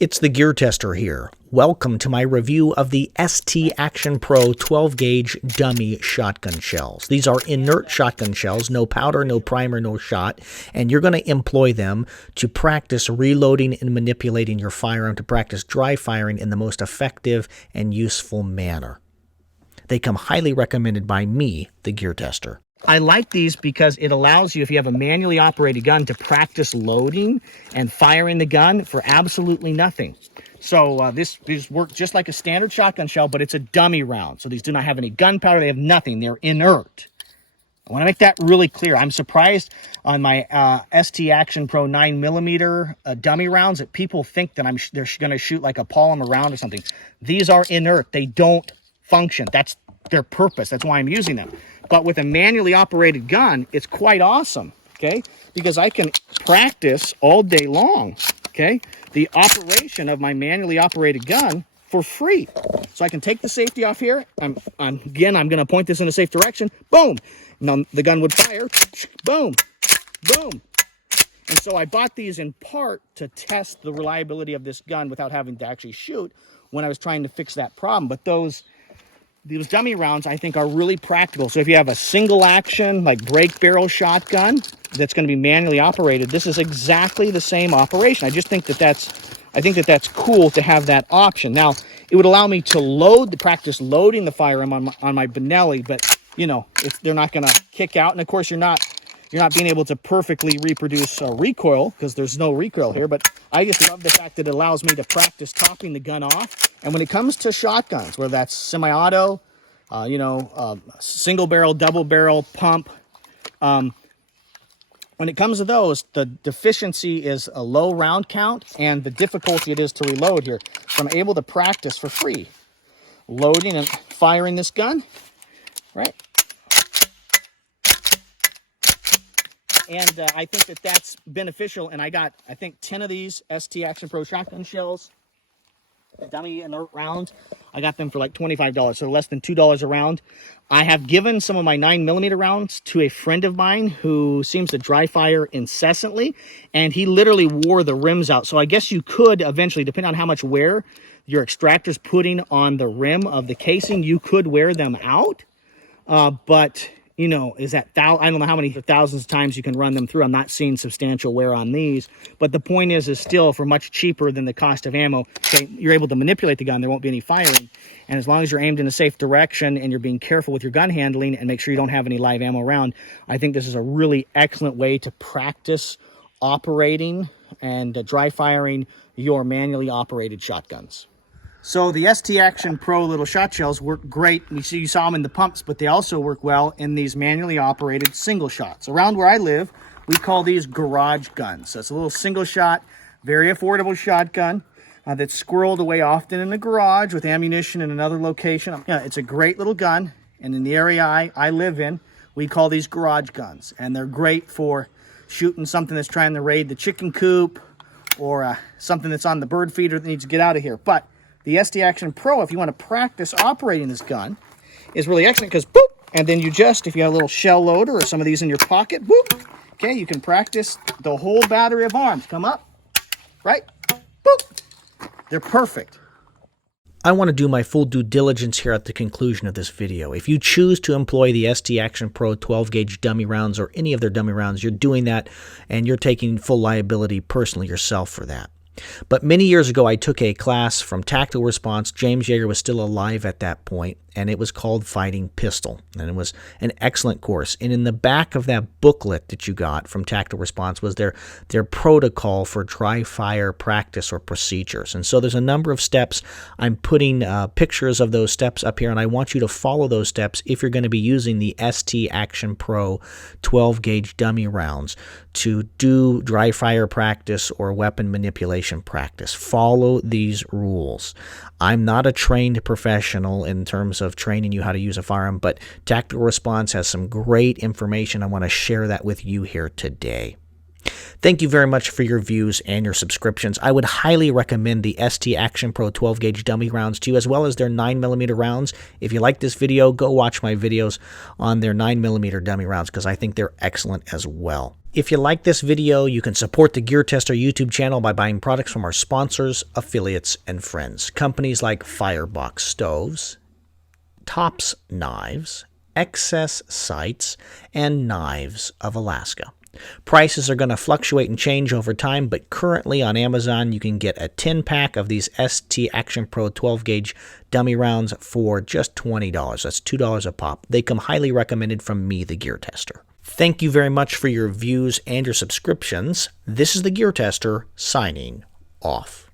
It's the Gear Tester here. Welcome to my review of the ST Action Pro 12-gauge dummy shotgun shells. These are inert shotgun shells, no powder, no primer, no shot, and you're going to employ them to practice reloading and manipulating your firearm to practice dry firing in the most effective and useful manner. They come highly recommended by me, the Gear Tester. I like these because it allows you, if you have a manually operated gun, to practice loading and firing the gun for absolutely nothing. So these work just like a standard shotgun shell, but it's a dummy round. So these do not have any gunpowder. They have nothing. They're inert. I want to make that really clear. I'm surprised on my ST Action Pro 9mm dummy rounds that people think that they're going to shoot like a polymer round or something. These are inert. They don't function. That's their purpose. That's why I'm using them. But with a manually operated gun, it's quite awesome, okay? Because I can practice all day long, okay? The operation of my manually operated gun for free. So I can take the safety off here. Again, I'm going to point this in a safe direction. Boom! Now the gun would fire. Boom! Boom! And so I bought these in part to test the reliability of this gun without having to actually shoot when I was trying to fix that problem. But those dummy rounds, I think, are really practical. So if you have a single action, like break barrel shotgun that's going to be manually operated, this is exactly the same operation. I just think that that's cool to have that option. Now, it would allow me to practice loading the firearm on my Benelli, but you know, they're not going to kick out. And of course, you're not being able to perfectly reproduce recoil because there's no recoil here. But I just love the fact that it allows me to practice topping the gun off. And when it comes to shotguns, whether that's semi-auto, single barrel, double barrel, pump, when it comes to those, the deficiency is a low round count and the difficulty it is to reload here. So I'm able to practice for free, loading and firing this gun, right? And I think that that's beneficial. And I got, I think, 10 of these ST Action Pro shotgun shells, dummy inert round. I got them for like $25, so less than $2 a round. I have given some of my 9mm rounds to a friend of mine who seems to dry fire incessantly, and he literally wore the rims out. So I guess you could eventually, depending on how much wear your extractor's putting on the rim of the casing, you could wear them out. But you know, I don't know how many thousands of times you can run them through. I'm not seeing substantial wear on these. But the point is still, for much cheaper than the cost of ammo, okay, you're able to manipulate the gun. There won't be any firing. And as long as you're aimed in a safe direction and you're being careful with your gun handling and make sure you don't have any live ammo around, I think this is a really excellent way to practice operating and dry firing your manually operated shotguns. So the ST Action Pro little shot shells work great. You saw them in the pumps, but they also work well in these manually operated single shots. Around where I live, we call these garage guns. So it's a little single shot, very affordable shotgun that's squirreled away often in the garage with ammunition in another location. Yeah, it's a great little gun, and in the area I live in, we call these garage guns. And they're great for shooting something that's trying to raid the chicken coop or something that's on the bird feeder that needs to get out of here. But the ST Action Pro, if you want to practice operating this gun, is really excellent because boop, and then you just, if you have a little shell loader or some of these in your pocket, boop, okay, you can practice the whole battery of arms. Come up, right, boop. They're perfect. I want to do my full due diligence here at the conclusion of this video. If you choose to employ the ST Action Pro 12-gauge dummy rounds or any of their dummy rounds, you're doing that and you're taking full liability personally yourself for that. But many years ago, I took a class from Tactical Response. James Yeager was still alive at that point, and it was called Fighting Pistol. And it was an excellent course. And in the back of that booklet that you got from Tactical Response was their protocol for dry fire practice or procedures. And so there's a number of steps. I'm putting pictures of those steps up here, and I want you to follow those steps if you're going to be using the ST Action Pro 12-gauge dummy rounds to do dry fire practice or weapon manipulation practice. Follow these rules. I'm not a trained professional in terms of training you how to use a firearm, but Tactical Response has some great information. I want to share that with you here today. Thank you very much for your views and your subscriptions. I would highly recommend the ST Action Pro 12-gauge dummy rounds to you, as well as their 9mm rounds. If you like this video, go watch my videos on their 9mm dummy rounds because I think they're excellent as well. If you like this video, you can support the Gear Tester YouTube channel by buying products from our sponsors, affiliates, and friends. Companies like Firebox Stoves, Tops Knives, Excess Sights, and Knives of Alaska. Prices are going to fluctuate and change over time, but currently on Amazon you can get a 10-pack of these ST Action Pro 12-gauge dummy rounds for just $20. That's $2 a pop. They come highly recommended from me, the Gear Tester. Thank you very much for your views and your subscriptions. This is the Gear Tester signing off.